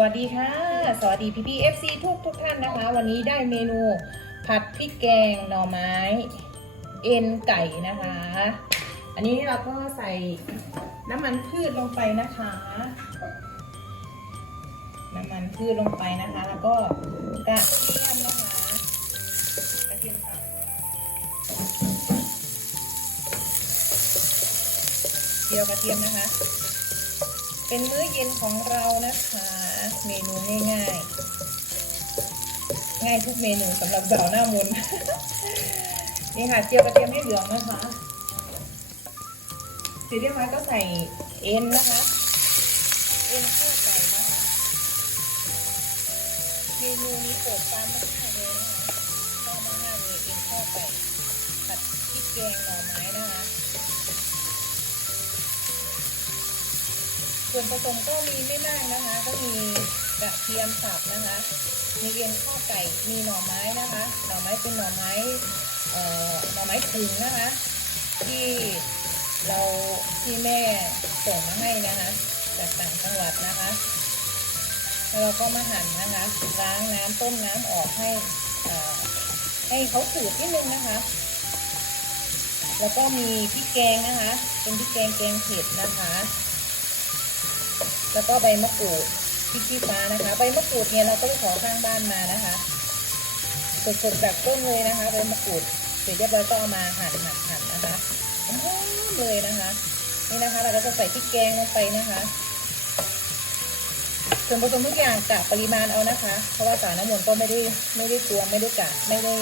วัสดีค่ะ สวัสดีพี่พีเอฟซีทุกทุกท่านนะคะ วันนี้ได้เมนูผัดพริกแกงหน่อไม้ เอ็นไก่นะคะ อันนี้เราก็ใส่น้ำมันพืชลงไปนะคะ น้ำมันพืชลงไปนะคะ แล้วก็กระเทียมนะคะกระเทียมสับเจียวกระเทียมนะคะ เป็นมื้อเย็นของเรานะคะ เมนูง่ายๆ ง่ายทุกเมนูสำหรับสาวหน้ามนนี่ค่ะเจียวกระเทียมให้เหลืองนะคะเสร็จเรียบร้อยก็ใส่เอ็นนะคะ เอ็นข้าวไก่นะคะเมนูนี้โปรดตามมากๆเลยนะคะชอบมากๆเลยเอ็นข้าวไก่ผัดพริกแกงหน่อไม้นะคะ ส่วนผสมก็มีไม่มากนะคะ ก็มีกระเทียมสับนะคะ มีเย็นข้าวไก่ มีหน่อไม้นะคะ หน่อไม้เป็นหน่อไม้เอ่อหน่อไม้ถุงนะคะ ที่เราที่แม่ส่งมาให้นะคะจากต่างจังหวัดนะคะแล้วเราก็มาหั่นนะคะล้างน้ำต้มน้ำออกให้เอ่อให้เขาสูดนิดนึงนะคะ แล้วก็มีพริกแกงนะคะ เป็นพริกแกงแกงเผ็ดนะคะ แล้วก็ใบมะกรูดพริกชี้ฟ้านะคะ ใบมะกรูดเนี่ยเราก็ไปขอข้างบ้านมานะคะ สดๆจากต้นเลยนะคะใบมะกรูดเสร็จเรียบร้อยก็เอามาหั่นหั่นหั่นนะคะหอมเลยนะคะ นี่นะคะ เราก็จะใส่พริกแกงลงไปนะคะส่วนผสมทุกอย่างกะปริมาณเอานะคะ เพราะว่าสารน้ำมันก็ไม่ได้ไม่ได้ตวงไม่ได้กะไม่ได้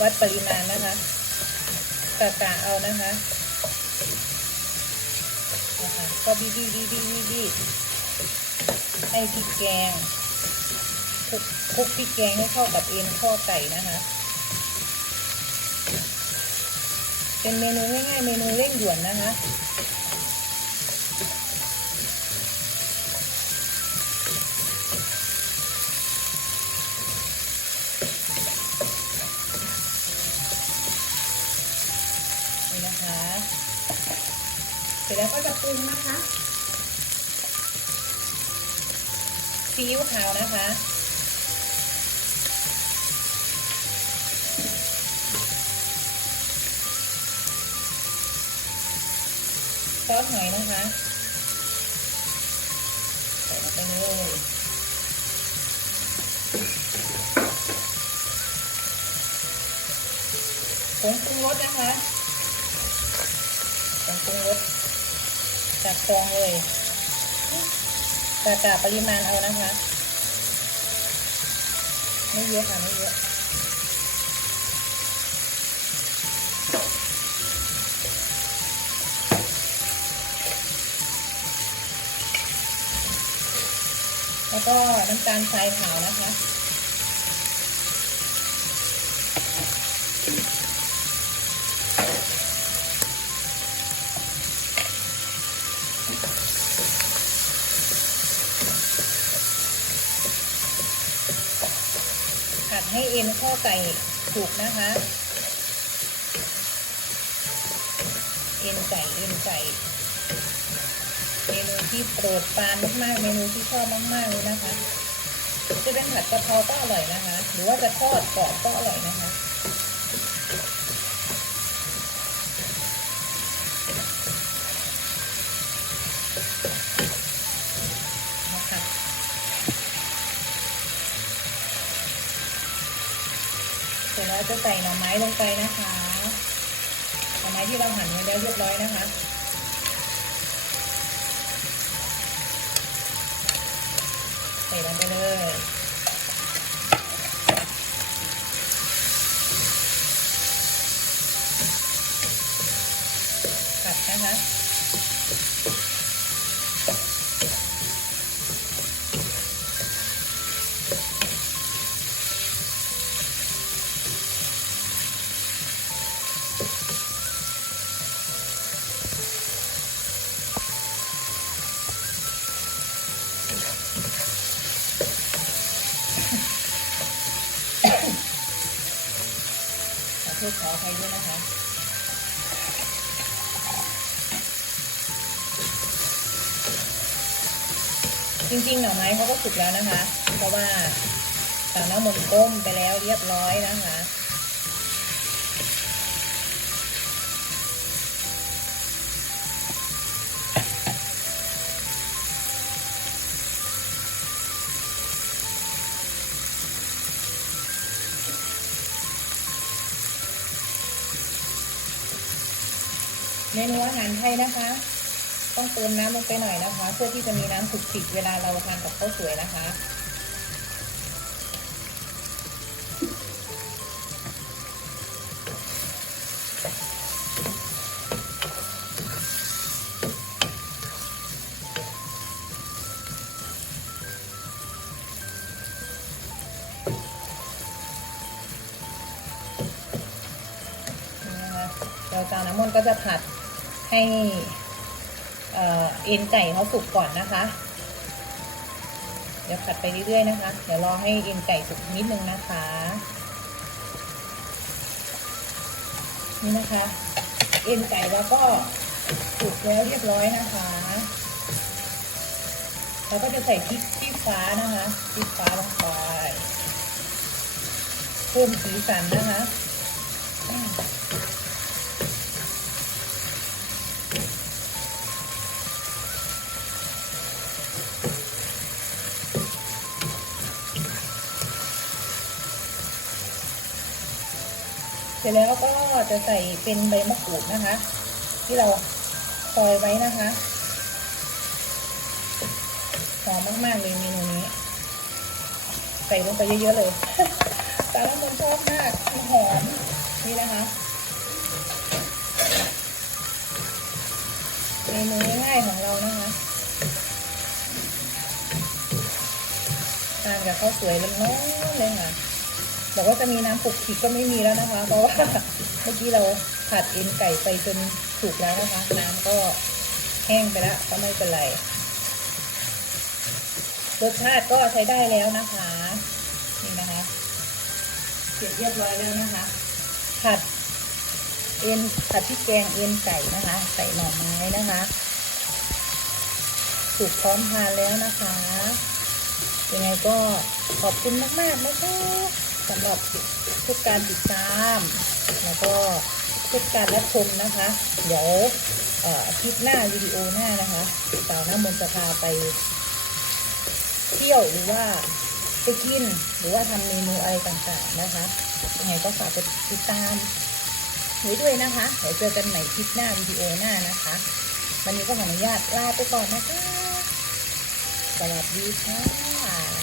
วัดปริมาณนะคะกะกะเอานะคะ ก็บีบีบีบีบีบีให้พริกแกงคลุกคลุกพริกแกงให้เข้ากับเอ็นข้อไก่นะคะ เป็นเมนูง่ายๆเมนูเร่งด่วนนะคะ ร็จแล้วก็จะปรุงนะคะซีอิ๊วขาวนะคะซอสหอยนะคะใส่ลงไปเลยผงปรุงรสนะคะผงปรุงรส จากฟองเลยกะกะปริมาณเอานะคะ ไม่เยอะค่ะไม่เยอะแล้วก็น้ำตาลทรายขาวนะคะ ดให้เอ็นข้อไก่สุกนะคะ เอ็นไก่เอ็นไก่เมนูที่โปรดปานมากๆ เมนูที่ชอบมากๆเลยนะคะ จะเป็นผัดกะเพราก็อร่อยนะคะ หรือว่าจะทอดกรอบก็อร่อยนะคะ เสร็จแล้วจะใส่หน่อไม้ลงไปนะคะหน่อไม้ที่เราหั่นไว้แล้วเรียบร้อยนะคะใส่ลงไปเลยผัดนะคะ ขอโทษขออภัยด้วยนะคะจริงๆหน่อไม้เขาก็สุกแล้วนะคะ เพราะว่าสาวน้ำมนต้มไปแล้วเรียบร้อยนะคะ เมนูอาหารไทยนะคะ ต้องเติมน้ำลงไปหน่อยนะคะ เพื่อที่จะมีน้ำสุกติดเวลาเราทานกับข้าวสวยนะคะนะคะเราจาน้ำมันก็จะผัด ให้เอ็นไก่เขาสุกก่อนนะคะ เดี๋ยวผัดไปเรื่อยๆนะคะ เดี๋ยวรอให้เอ็นไก่สุกนิดนึงนะคะ นี่นะคะ เอ็นไก่แล้วก็สุกแล้วเรียบร้อยนะคะเราก็จะใส่พริกชี้ฟ้านะคะพริกฟ้าลงไปเพิ่มสีสันนะคะ สร็จแล้วก็จะใส่เป็นใบมะกรูดนะคะ ที่เราซอยไว้นะคะหอมมากๆเลยเมนูนี้ ใส่ลงไปเยอะๆเลยแต่ละคนชอบมากมันหอมนี่นะคะเมนูง่ายๆของเรานะคะทานกับข้าวสวยร้อนๆเลยค่ะ บอกว่าจะมีน้ำปลุกขิกก็ไม่มีแล้วนะคะ เพราะว่าเมื่อกี้เราผัดเอ็นไก่ไปจนสุกแล้วนะคะ น้ำก็แห้งไปแล้วก็ไม่เป็นไรรสชาติก็ใช้ได้แล้วนะคะนี่นะคะเสร็จเรียบร้อยแล้วนะคะ ผัดเอ็นผัดพริกแกงเอ็นไก่นะคะ ใส่หน่อไม้นะคะสุกพร้อมทานแล้วนะคะยังไงก็ขอบคุณมากๆนะคะ สำหรับทุกการติดตาม แล้วก็ทุกการรับชมนะคะ เดี๋ยวเอ่อคลิปหน้าวิดีโอหน้านะคะสาวน้ำมนจะพาไป เที่ยวหรือว่าไปกินหรือว่าทำเมนูอะไรต่างๆนะคะยังไงก็ฝากกดติดตามไว้ด้วยนะคะ เดี๋ยวเจอกันใหม่คลิปหน้าวิดีโอหน้านะคะ วันนี้ก็ขออนุญาตลาไปก่อนนะคะ สวัสดีค่ะ